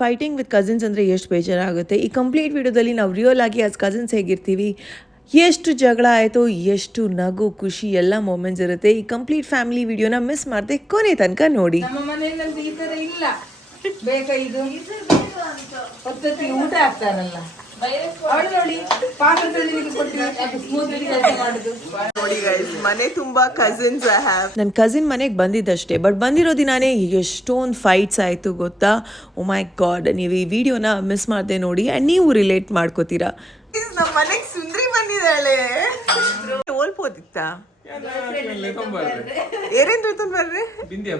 Fighting with cousins ಅಂದರೆ ಎಷ್ಟು ಬೇಜಾರಾಗುತ್ತೆ. ಈ ಕಂಪ್ಲೀಟ್ ವಿಡಿಯೋದಲ್ಲಿ ನಾವು ರಿಯಲ್ ಆಗಿ ಆಸ್ ಕಸಿನ್ಸ್ ಹೇಗಿರ್ತೀವಿ, ಎಷ್ಟು ಜಗಳ ಆಯಿತು, ಎಷ್ಟು ನಗು ಖುಷಿ ಎಲ್ಲ ಮೂಮೆಂಟ್ಸ್ ಇರುತ್ತೆ. ಈ ಕಂಪ್ಲೀಟ್ ಫ್ಯಾಮಿಲಿ ವಿಡಿಯೋನ ಮಿಸ್ ಮಾಡದೆ ಕೊನೆ ತನಕ ನೋಡಿ. ನಮ್ಮ ಮನೆಯಲ್ಲಿ ಈ ತರ ಇಲ್ಲ, ಬೇಕಾ ಇದು ಹೊತ್ತೊತ್ತಿಗೆ ಊಟ ಆಗ್ತಾರಲ್ಲ ನೋಡಿ ಗೈಸ್, ಮನೆ ತುಂಬಾ ಕಸಿನ್ಸ್. ನನ್ನ ಕಸಿನ್ ಮನೆಗೆ ಬಂದಿದ್ದಷ್ಟೇ, ಬಟ್ ಬಂದಿರೋ ದಿನಾನೇ ಎಷ್ಟೊಂದು ಫೈಟ್ಸ್ ಆಯಿತು ಗೊತ್ತಾ. ಓ ಮೈ ಗಾಡ್, ನೀವು ಈ ವಿಡಿಯೋನ ಮಿಸ್ ಮಾಡದೆ ನೋಡಿ ಆ್ಯಂಡ್ ನೀವು ರಿಲೇಟ್ ಮಾಡ್ಕೋತೀರಾ. ನಮ್ಮ ಮನೆಗೆ ಸುಂದ್ರಿ ಬಂದಿದ್ದಾಳೆ. ಓಲ್ಪೋದಿತ್ತಾ ಏನೇನು ಬರ್ರಿ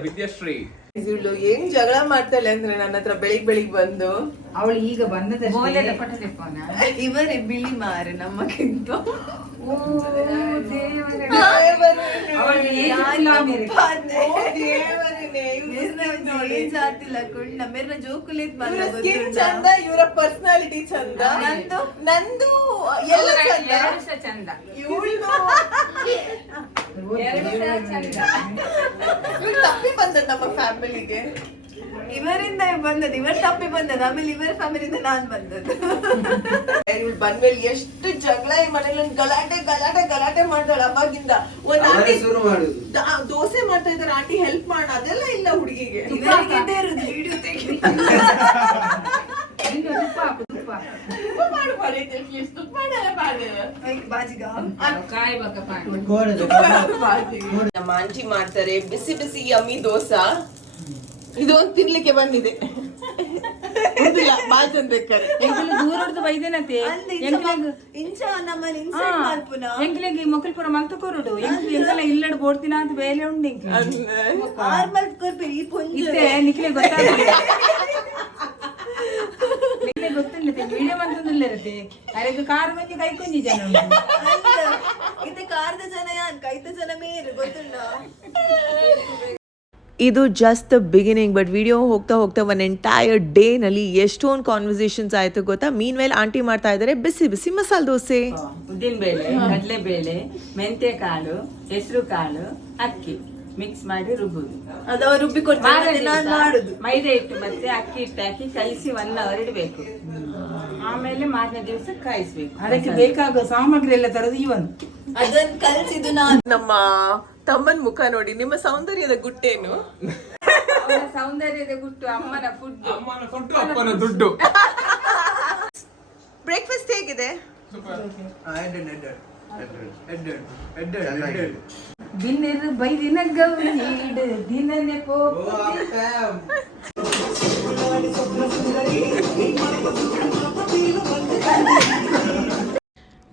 ವಿದ್ಯಾಶ್ರೀ ಇವಳು ಹೆಂಗ್ ಜಗಳ ಮಾಡ್ತಾಳೆ ಅಂದ್ರೆ ನನ್ನ ಹತ್ರ ಬೆಳಿಗ್ ಬಂದು ಅವಳು ಈಗ ಬಂದದಷ್ಟೇ ಇವರೇ ಬಿಳಿ ಮಾರೆ ನಮ್ಮಕ್ಕಿಂತ ಚಂದ, ಇವರ ಪರ್ಸನಾಲಿಟಿ ಚಂದ, ನಂದು ಎಲ್ಲ ಚಂದ. ತಪ್ಪಿ ಬಂದ ನಮ್ಮ ಫ್ಯಾಮಿಲಿಗೆ, ಇವರಿಂದ ಬಂದದ್ದು, ಇವರು ತಪ್ಪಿ ಬಂದದ್ದು, ಆಮೇಲೆ ಇವರ ಫ್ಯಾಮಿಲಿಯಿಂದ ನಾನ್ ಬಂದದ್ದು. ಇವ್ಳು ಬಂದ್ಮೇಲೆ ಎಷ್ಟು ಜಗಳ ಈ ಮನೇಲಿ ಗಲಾಟೆ ಗಲಾಟೆ ಗಲಾಟೆ ಮಾಡ್ತಾಳ. ಅವಾಗಿಂದ ಒಂದ್ ಆಂಟಿ ದೋಸೆ ಮಾಡ್ತಾ ಇದಾರೆ, ಆಂಟಿ ಹೆಲ್ಪ್ ಮಾಡ, ಅದೆಲ್ಲ ಇಲ್ಲ ಹುಡುಗಿಗೆ. ವಿಡಿಯೋ ತೆಗಿ ನಮ್ಮ ಆಂಟಿ ಮಾಡ್ತಾರೆ ಬಿಸಿ ಬಿಸಿ ಯಮ್ಮಿ ದೋಸಾ. ಇದೊಂದು ತಿನ್ಲಿಕ್ಕೆ ಬಂದಿದೆ, ಮೊಕಲ್ಪುರ ಮಲ್ತಕೋರುಡು ಎಂಕಲ ಇಲ್ಲಡ್ ಬೋಡ್ತಿನ ಅಂತ ಬೇಲೆ ಉಂಡು ನಿಕ್ಲೆ ಗೊತ್ತಿಲ್ಲ ವಿಡಿಯೋ ಬಂತಂದಿಲ್ಲ ಇರುತ್ತೆ. ಅರೆದು ಕಾರ್ ಮಂದಿ ಕೈಕೊಂಜಿ ಜನ ಇದು ಕಾರ್ದ ಜನ ಯಾನ್ ಕೈತ ಜನ ಮೇರು ಗೊತ್ತಿಲ್ಲ. ಇದು just the beginning, but video ಹೋಗ್ತಾ ಹೋಗ್ತಾ ಒನ್ ಎಂಟೈರ್ ಡೇನಲ್ಲಿ ಎಷ್ಟೊಂದು ಕಾನ್ವರ್ಸೇಷನ್ಸ್ ಆಯಿತು ಗೊತ್ತಾ. ಮೀನ್ ವೇಲ್ ಆಂಟಿ ಮಾಡ್ತಾ ಇದ್ದಾರೆ ಬಿಸಿ ಬಿಸಿ ಮಸಾಲೆ ದೋಸೆ. ಉದ್ದಿನ ಬೇಳೆ, ಕಡಲೆ ಬೇಳೆ, ಮೆಂತೆ ಕಾಳು, ಹೆಸರು ಕಾಳು, ಅಕ್ಕಿ ಮಿಕ್ಸ್ ಮಾಡಿ ರುಬ್ಬುದು. ಅದು ರುಬ್ಬಿ ಕೊಡ್ತಾರೆ, ಮೈದಾ ಹಿಟ್ಟು ಮತ್ತೆ ಅಕ್ಕಿ ಹಿಟ್ಟು ಹಾಕಿ ಕಲಿಸಿ 1 hour ಇಡಬೇಕು. ಆಮೇಲೆ ಮಾರನೇ ದಿವಸ ಕಾಯಿಸ್ಬೇಕು. ಅದಕ್ಕೆ ಬೇಕಾಗುವ ಸಾಮಗ್ರಿ ಎಲ್ಲ ತರೋದು ಇವನು. ಅದನ್ನ ಕಲಿಸಿದ್ದು ನಾನು. ನಮ್ಮ ತಮ್ಮನ ಮುಖ ನೋಡಿ, ನಿಮ್ಮ ಸೌಂದರ್ಯದ ಗುಟ್ಟೇನು? ಸೌಂದರ್ಯದ ಗುಟ್ಟು ಅಮ್ಮನ ಫುಡ್, ಅಪ್ಪನ ದುಡ್ಡು. ಬ್ರೇಕ್ಫಾಸ್ಟ್ ಹೇಗಿದೆ? ದಿನ ಬೈದಿನ ಗೌರೀಡ್ ದಿನನೆ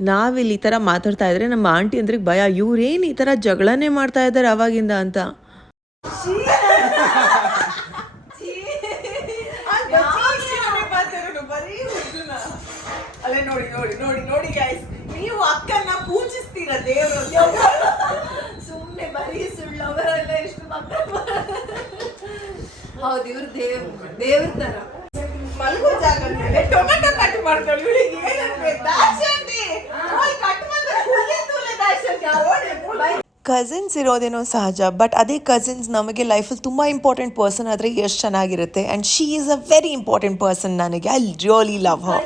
ನಾವಿಲ್ಲಿ ಈ ಥರ ಮಾತಾಡ್ತಾ ಇದ್ರೆ ನಮ್ಮ ಆಂಟಿ ಅಂದ್ರೆ ಭಯ, ಇವ್ರೇನು ಈ ಥರ ಜಗಳನೇ ಮಾಡ್ತಾ ಇದ್ದಾರೆ ಅವಾಗಿಂದ ಅಂತ. ನೋಡಿ ನೋಡಿ ನೋಡಿ ನೋಡಿ ಗೈಸ್, ನೀವು ಅಕ್ಕನ್ನ ಪೂಜಿಸ್ತೀರ ದೇವರು, ಸುಮ್ಮನೆ ಬರೀ ಸುಳ್ಳು. ಅವರೆಲ್ಲ ಎಷ್ಟು ಮಕ್ಕಳು. ಹೌದು, ಇವ್ರು ದೇವ್ರ ತರ. ಮಲ್ಗೋ ಜಾಗದಲ್ಲಿ ಟೊಮೆಟೊ ಕಟ್ ಮಾಡ್ತಾರೆ. ಕಸಿನ್ಸ್ ಇರೋದೇನೋ ಸಹಜ, ಬಟ್ ಅದೇ ಕಸಿನ್ಸ್ ನಮಗೆ ಲೈಫಲ್ಲಿ ತುಂಬ ಇಂಪಾರ್ಟೆಂಟ್ ಪರ್ಸನ್ ಆದರೆ ಎಷ್ಟು ಚೆನ್ನಾಗಿರುತ್ತೆ. And she is a very important person ನನಗೆ. I really love her.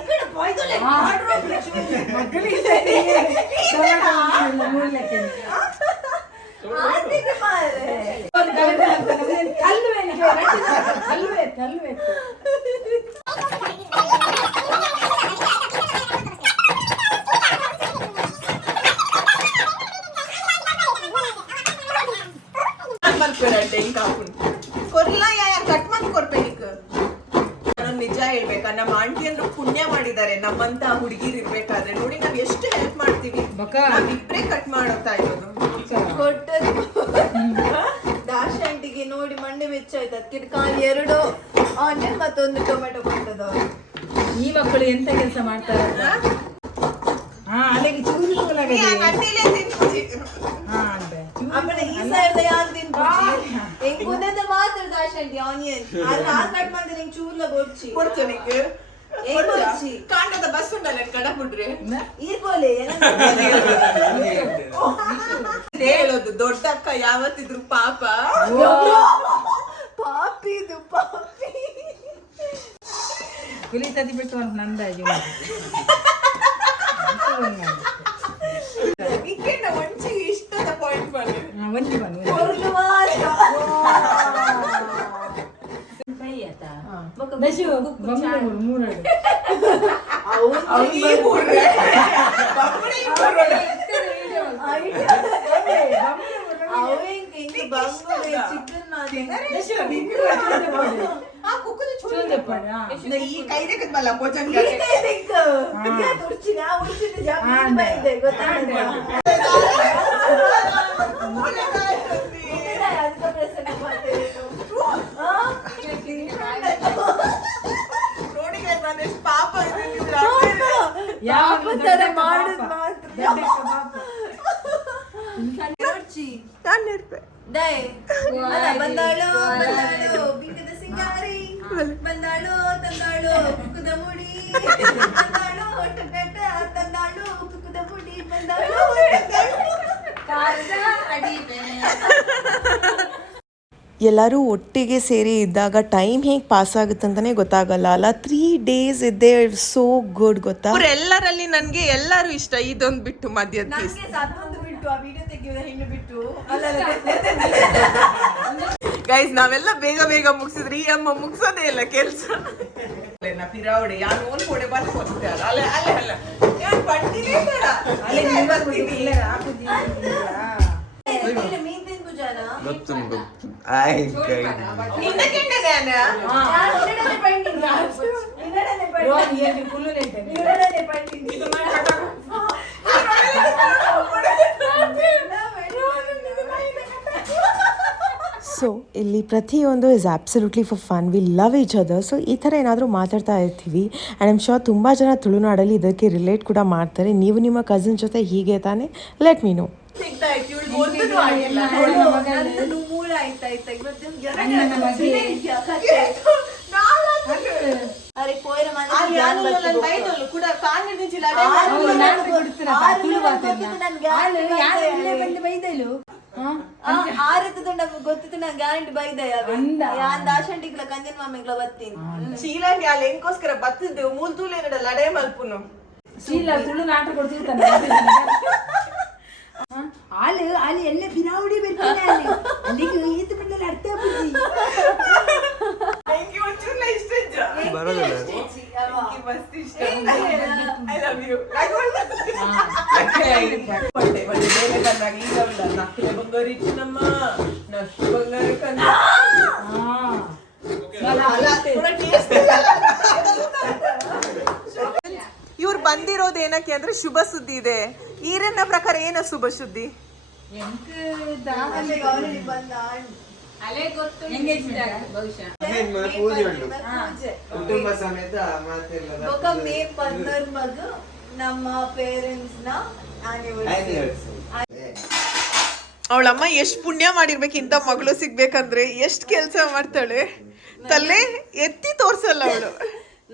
ನಿಜ ಹೇಳ್ಬೇಕಾ, ನಮ್ಮ ಆಂಟಿ ಅಂದ್ರೂ ಪುಣ್ಯ ಮಾಡಿದ್ದಾರೆ. ನಮ್ಮಂತ ಹುಡುಗಿರ್ ಇರ್ಬೇಕಾದ್ರೆ ನೋಡಿ ನಾವ್ ಎಷ್ಟು ಹೆಲ್ಪ್ ಮಾಡ್ತೀವಿ. ಇಬ್ರೇ ಕಟ್ ಮಾಡೋತಾ ಇರೋದು. ದಾಶ್ ಆಂಟಿಗೆ ನೋಡಿ ಮಂಡೆ ಮೆಚ್ಚಾಯ್ತು. ಅದಕ್ಕೆ ಕಾಲು 2 ಆನಿಯನ್ ಮತ್ತೊಂದು ಟೊಮೆಟೊ ಕೊಟ್ಟದ. ಈ ಮಕ್ಕಳು ಎಂತ ಕೆಲಸ ಮಾಡ್ತಾರೆ? ಈ ಸೈಡ್ ಯಾರು ತಿಂದ ಮಾತ್ರ ದಾಶ್ ಆಂಟಿ ಆನಿಯನ್ ಕಟ್ ಮಾಡಿದ್ರೆ ಚೂರ್ಲ ಗೊಚ್ಚಿ ಕೊಡ್ತೇನೆ. ಕಾಂಡದ ಬಸ್ ಉಂಟಲ್ಲ ಕಡಬಿಡ್ರಿ ಈಗೋಲೆ ಹೇಳೋದು. ದೊಡ್ಡ ಅಕ್ಕ ಯಾವತ್ತಿದ್ರು ಪಾಪ, ಪಾಪಿದು ಪಾಪಿ. ಕುಲಿತದಿ ಬಿಟ್ಟು ಒಂದು ನಂದಾಜು ಒಂಚಿಗೆ ಇಷ್ಟದ ಪಾಯಿಂಟ್ ಮಾಡಿ ಒಂಜಿ ಬನ್ನಿ ಈ ಕೈ ತೆಗೆದ್ಮಲ್ಲ ಭೋಜನ ನೋಡಿ ನಾನು ಎಷ್ಟು ಪಾಪ ಬಂದಾಳು ಬಂದಾಳು ಬಿಂಗದ ಸಿಂಗಾರಿ ಬಂದಾಳು ತಂದಾಳು ಕುಕ್ಕದ ಮುಡಿ ಬಂದಾಳು ಟಟ ತಂದಾಳು ಕುಕ್ಕದ ಮುಡಿ ಬಂದಾಳು ಎಲ್ಲರೂ ಒಟ್ಟಿಗೆ ಸೇರಿ ಇದ್ದಾಗ ಟೈಮ್ ಹೇಗೆ ಪಾಸ್ ಆಗುತ್ತೆ ಅಂತಲೇ ಗೊತ್ತಾಗಲ್ಲ ಅಲ್ಲ. 3 days ಇದ್ದೆ, ಸೋ ಗುಡ್ ಗೊತ್ತಾ. ಎಲ್ಲರಲ್ಲಿ ನನಗೆ ಎಲ್ಲರೂ ಇಷ್ಟ, ಇದೊಂದು ಬಿಟ್ಟು ಮಧ್ಯದ ಗೈಸ್ ನಾವೆಲ್ಲ ಬೇಗ ಬೇಗ ಮುಗಿಸಿದ್ರಿ, ಈ ಅಮ್ಮ ಮುಗಿಸೋದೇ ಇಲ್ಲ ಕೆಲಸ. ಪಿರಾವಡೆ ಯಾರು ಓನ್ ಕೊಡೆ ಬರ್ಕೊಡ್ತಾರೆ ಅಲ್ಲ ಅಲ್ಲ ಅಲ್ಲ ಯಾರು ಪಟ್ಟಿನೇ ಬೇಡ ಸೊ ಇಲ್ಲಿ ಪ್ರತಿಯೊಂದು is absolutely for fun. We love each other. So ಈ ಥರ ಏನಾದರೂ ಮಾತಾಡ್ತಾ ಇರ್ತೀವಿ. ಆ್ಯಂಡ್ ಐಮ್ ಶೋರ್ ತುಂಬ ಜನ ತುಳುನಾಡಲ್ಲಿ ಇದಕ್ಕೆ ರಿಲೇಟ್ ಕೂಡ ಮಾಡ್ತಾರೆ. ನೀವು ನಿಮ್ಮ ಕಸಿನ್ ಜೊತೆ ಹೀಗೆ ತಾನೇ? Let me know. ಗೊತ್ತಿತ್ತು ನಂಗೆ ಗ್ಯಾರಂಟಿ ಬೈದೆ ದಾಶಂಟಿಗ್ಲ ಕಂಜನ್ ಮಾಮಿಗ್ಲ ಬತ್ತೀನಿ ಶೀಲಾಂಗಿ ಅಲ್ಲಿ ಹೆಂಗೋಸ್ಕರ ಬತ್ತಿದ್ದೆವು ಮೂಲ್ ತೂಲೆ ಲಡೆ ಮಲ್ಪುನು ಶೀಲ ತುಳು ನಾಟ ಕೊಡ್ತಿರ್ತಾನೆ ಆಳು ಅಲ್ಲಿ ಎಲ್ಲ ಪಿರಾವಡಿ ಬರ್ತಾನೆ ಅಲ್ಲಿ ಅಲ್ಲಿಗೆ ಈತ ಬಿಡಲ್ಲ ಅರ್ಥ ಬುದ್ಧಿ ಥ್ಯಾಂಕ್ ಯು ಒಂಚೂರ್ಲ ಇಷ್ಟ ಬರೋದಿಲ್ಲ ಮಸ್ತ್ ಇಷ್ಟ ಐ ಲವ್ ಯು ಬಂಗಾರಿ ಚಿನ್ನಮ್ಮ ನಷ್ಟು ಬಂಗಾರ ಕನ್ನ ಇವ್ರು ಬಂದಿರೋದು ಏನಕ್ಕೆ ಅಂದ್ರೆ ಶುಭ ಸುದ್ದಿ ಇದೆ. ಈರನ್ನ ಪ್ರಕಾರ ಏನೋ ಶುಭ ಸುದ್ದಿ? ಕುಟುಂಬ ಸಮೇತ ಮೇ 15 ನಮ್ಮ ಪೇರೆಂಟ್ಸ್ ನ ಅವಳಮ್ಮ ಎಷ್ಟ್ ಪುಣ್ಯ ಮಾಡಿರ್ಬೇಕು ಇಂಥ ಮಗಳು ಸಿಗ್ಬೇಕಂದ್ರೆ. ಎಷ್ಟ್ ಕೆಲ್ಸ ಮಾಡ್ತಾಳೆ, ತಲೆ ಎತ್ತಿ ತೋರ್ಸಲ್ಲ ಅವಳು.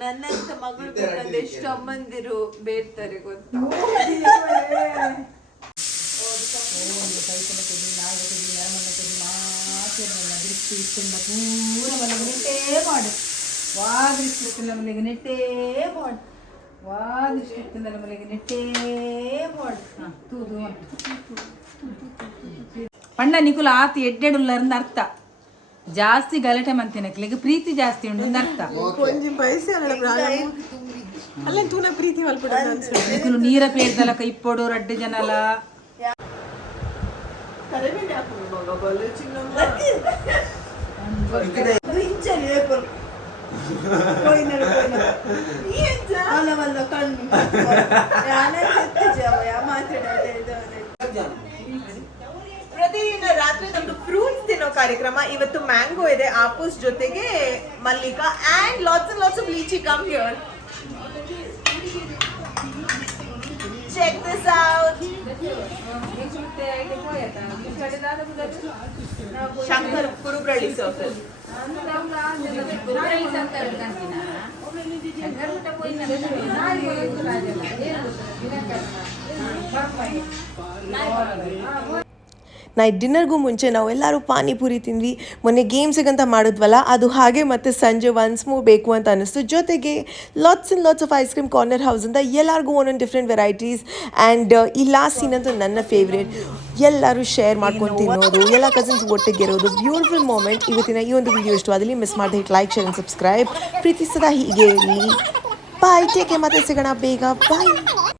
ನನ್ನಂತ ಮಗಳು ಬೇಕಂದ್ರೆ ಎಷ್ಟು ಅಮ್ಮಂದಿರು ಬೇಡ್ತಾರೆ ಗೊತ್ತಾ. ಪಂಡ ನಿಕುಲ ಆತಿ ಎಡ್ಡೆಡುಲ್ಲರಿಂದ ಅರ್ಥ ಜಾಸ್ತಿ ಗಲಾಟೆ ಮಂತಿನಕ್ಲಿಗೆ ಪ್ರೀತಿ ಜಾಸ್ತಿ ಉಂಡು ಅರ್ಥ. ಅಲ್ಲ ತೂನ ಪ್ರೀತಿ ನಿಕುಲು ನೀರ ಪೇರ್ದಲಕ ಇಪ್ಪಡು ರಡ್ಡು ಜನಲ ಪ್ರತಿದಿನ ರಾತ್ರಿ ನಮ್ದು ಫ್ರೂಟ್ಸ್ ತಿನ್ನೋ ಕಾರ್ಯಕ್ರಮ. ಇವತ್ತು ಮ್ಯಾಂಗೋ ಇದೆ ಆಪೂಸ್ ಜೊತೆಗೆ Mallika and lots of litchi. Come here, check this out. Shankar Kurubrahalli circle. Night ಡಿನ್ನರ್ಗೂ ಮುಂಚೆ ನಾವು ಎಲ್ಲರೂ ಪಾನಿಪುರಿ ತಿಂದ್ವಿ. ಮೊನ್ನೆ ಗೇಮ್ಸಿಗಂತ ಮಾಡಿದ್ವಲ್ಲ ಅದು ಹಾಗೆ ಮತ್ತು ಸಂಜೆ ಒನ್ಸ್ ಮೋರ್ ಬೇಕು ಅಂತ ಅನ್ನಿಸ್ತು. ಜೊತೆಗೆ lots and lots of ice cream corner ಹೌಸಿಂದ ಎಲ್ಲರಿಗೂ ಒಂದೊಂದು ಡಿಫ್ರೆಂಟ್ ವೆರೈಟೀಸ್. ಆ್ಯಂಡ್ ಈ ಲಾಸ್ಟ್ ಸೀನ್ ಅಂತೂ ನನ್ನ ಫೇವ್ರೇಟ್. ಎಲ್ಲರೂ ಶೇರ್ ಮಾಡ್ಕೊಂಡು ತಿನ್ನೋದು, ಎಲ್ಲ ಕಸಿನ್ಸ್ ಒಟ್ಟಿಗೆ ಇರೋದು, ಬ್ಯೂಟಿಫುಲ್ ಮೂಮೆಂಟ್. ಇವತ್ತಿನ ಈ ಒಂದು ವಿಡಿಯೋ ಇಷ್ಟವಾದಲ್ಲಿ ಮಿಸ್ ಮಾಡದೆ hit like, share and subscribe. ಪ್ರೀತಿ ಸದಾ ಹೀಗೆ ಇರಲಿ. ಬಾಯ್, ಟೇಕ್ ಕೇರ್, ಮತ್ತೆ ಸಿಗೋಣ ಬೇಗ. ಬಾಯ್.